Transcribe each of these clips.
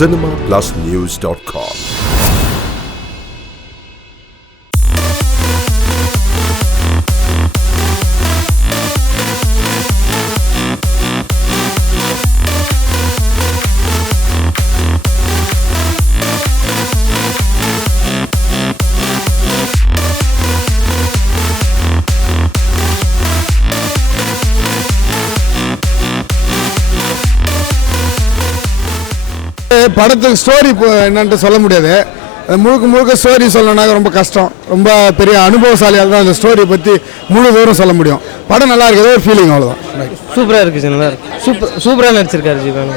cinemaplusnews.com. படத்துக்கு story இப்போ என்னன்ட்டு சொல்ல முடியாது. முழுக்க ஸ்டோரி சொல்லணும்னா ரொம்ப கஷ்டம். ரொம்ப பெரிய அனுபவசாலியால் தான் அந்த ஸ்டோரியை பற்றி முழு தூரம் சொல்ல முடியும். படம் நல்லா இருக்குது, ஒரு ஃபீலிங் அவ்வளோதான். சூப்பராக இருக்குது, நல்லா இருக்கு, சூப்பராக நடிச்சிருக்காரு ஜீவன்.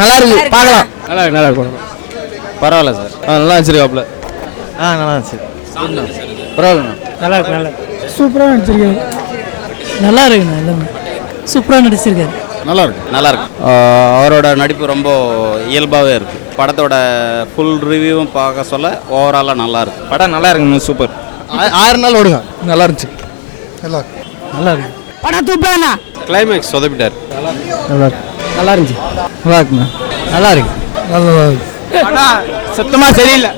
நல்லா இருக்கு, பார்க்கலாம். நல்லா இருக்கும், பரவாயில்ல சார். நல்லா நடிச்சிருக்காப்புல. நல்லா இருந்துச்சு, பரவாயில்ல, நல்லா இருக்கு, நல்லா சூப்பராக நடிச்சிருக்காரு. நல்லா இருக்குண்ணா, எல்லாமே சூப்பராக நடிச்சிருக்காரு. நல்லா இருக்கு. அவரோட நடிப்பு ரொம்ப இயல்பாகவே இருக்குது. படத்தோட ஃபுல் ரிவ்யூவும் பார்க்க சொல்ல ஓவராலாக நல்லா இருக்கு. படம் நல்லா இருக்குங்க, சூப்பர். 6 நாள் ஓடுங்க, நல்லா இருந்துச்சு. நல்லா இருக்கு படம் சூப்பராண்ணா. கிளைமேக்ஸ் சொதப்பிட்டார். நல்லா இருந்துச்சு, நல்லா இருக்குண்ணா, நல்லா இருக்கு, நல்லா இருக்கு. சுத்தமாக சரியில்லை.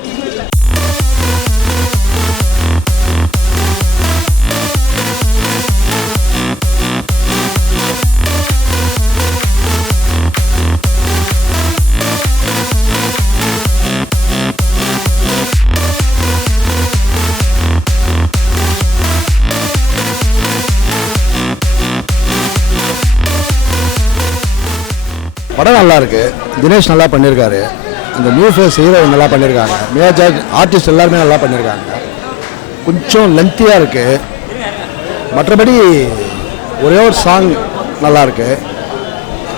படம் நல்லா இருக்கு. தினேஷ் நல்லா பண்ணியிருக்காரு. அந்த நியூ ஃபேஸ் ஹீரோ நல்லா பண்ணியிருக்காங்க. மேஜர் ஆர்டிஸ்ட் எல்லாருமே நல்லா பண்ணியிருக்காங்க. கொஞ்சம் லென்த்தியாக இருக்கு. மற்றபடி ஒரே ஒரு சாங் நல்லா இருக்கு.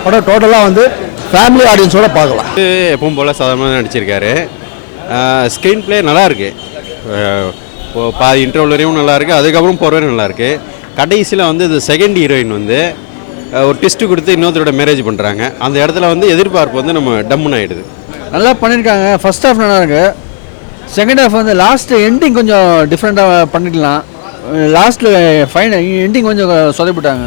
படம் டோட்டலாக வந்து ஃபேமிலி ஆடியன்ஸோட பார்க்கலாம். எப்பவும் போல் சாதாரணமாக நடிச்சிருக்காரு. ஸ்க்ரீன் பிளே நல்லா இருக்கு. பாதி இன்டர்வல் வரையும் நல்லா இருக்கு, அதுக்கப்புறம் போகிற வரையும் நல்லா இருக்கு. கடைசியில் வந்து இது செகண்ட் ஹீரோயின் வந்து ஒரு டெஸ்ட்டு கொடுத்து இன்னொருத்தரோட மேரேஜ் பண்ணுறாங்க. அந்த இடத்துல வந்து எதிர்பார்ப்பு வந்து நம்ம டம்முன்னு ஆகிடுது. நல்லா பண்ணியிருக்காங்க. ஃபர்ஸ்ட் ஹாஃப் நல்லா இருக்கு. செகண்ட் ஹாஃப் வந்து லாஸ்ட் எண்டிங் கொஞ்சம் டிஃப்ரெண்ட்டாக பண்ணிக்கலாம். லாஸ்ட்டில் ஃபைனல் எண்டிங் கொஞ்சம் சொதப்பிட்டாங்க.